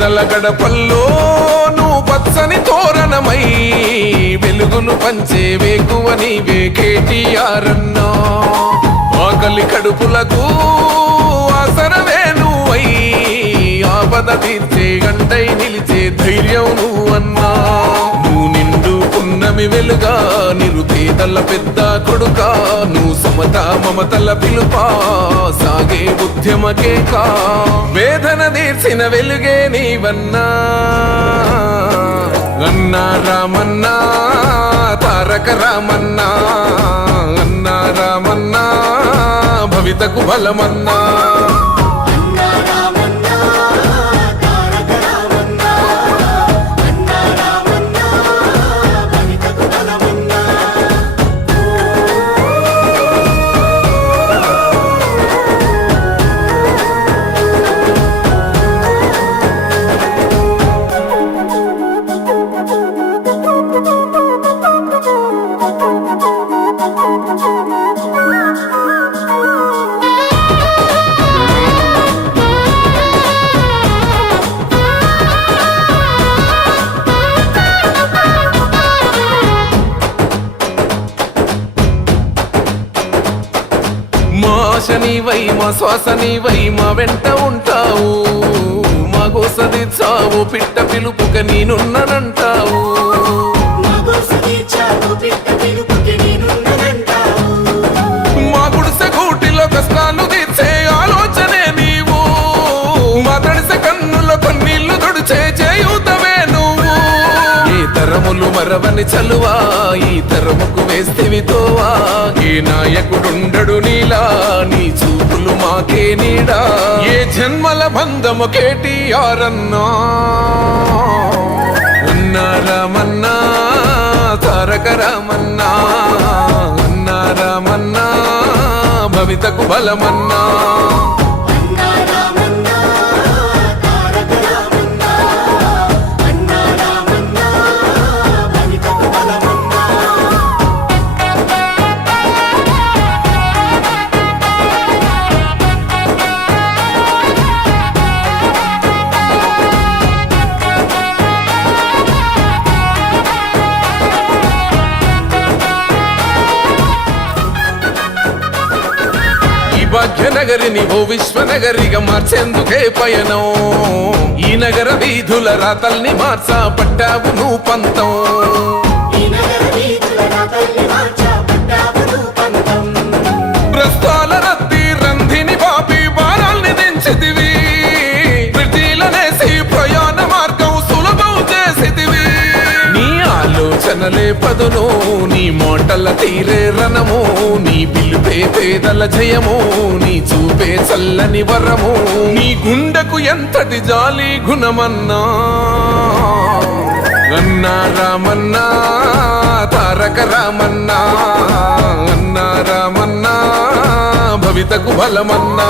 పేదల గడపల్లో నువ్వు పచ్చని తోరణమై వెలుగును పంచే వేకువ నీవే కేటీఆర్ అన్నా. ఆకలి కడుపులకు ఆసరవే నువ్వై ఆపద తీర్చే గంటై నిలిచే ధైర్యం నువ్వన్నా. నువ్వు నిండు పున్నమి వెలుగా నిరుపేదల పెద్ద కొడుకా. నువ్వు సమత మమతల పిలుపా సాగే ఉద్యమకే కా. వేదన తీర్చిన వెలుగే నీవన్నా. అన్నా రామన్నా తారక రామన్నా. అన్నా రామన్నా భవితకు బలమన్నా. నీవై మా శ్వాస నీవై మా వెంట ఉంటావు. మా గోసదిచ్చావు పిట్ట పిలుపుక నేనున్నానంటావు. మా గుడిసె గూటిలో కష్టాలు తీర్చే ఆలోచనే నీవు. మా తడిసె కన్నులో కన్నీళ్లు తుడిచే చేయూతవే నువ్వు. ఏ తరములు మరవని చలువా ఈ తరముకు వేస్తేవి తోవా. ఏ నాయకుడుండడు నీలా నీ చూపులు మాకే నీడా. ఏ జన్మల బంధము కేటీఆర్ అన్నా. అన్నా రామన్నా తారక రామన్నా. అన్నా రామన్నా భవితకు బలమన్నా. భాగ్యనగరిని ఓ విశ్వనగరిగా మార్చేందుకే పయనం. ఈ నగర వీధుల రాతల్ని మార్చా పట్టావు నువ్వు పంతం. ప్రస్తాల రద్దీ రంధిని బాపి బారాల్ని దించితివి. ప్రతిలనేసి ప్రయాణ మార్గం సులభం చేసితివి. నీ ఆలోచనలే పదును నీ మోటల తీరే రణము. నీ పిలుపే పేదల జయము. నీ చూపే చల్లని వరము. నీ గుండెకు ఎంతటి జాలి గుణమన్నా. అన్నా రామన్నా తారక రామన్నా. అన్నా రామన్నా భవితకు బలమన్నా.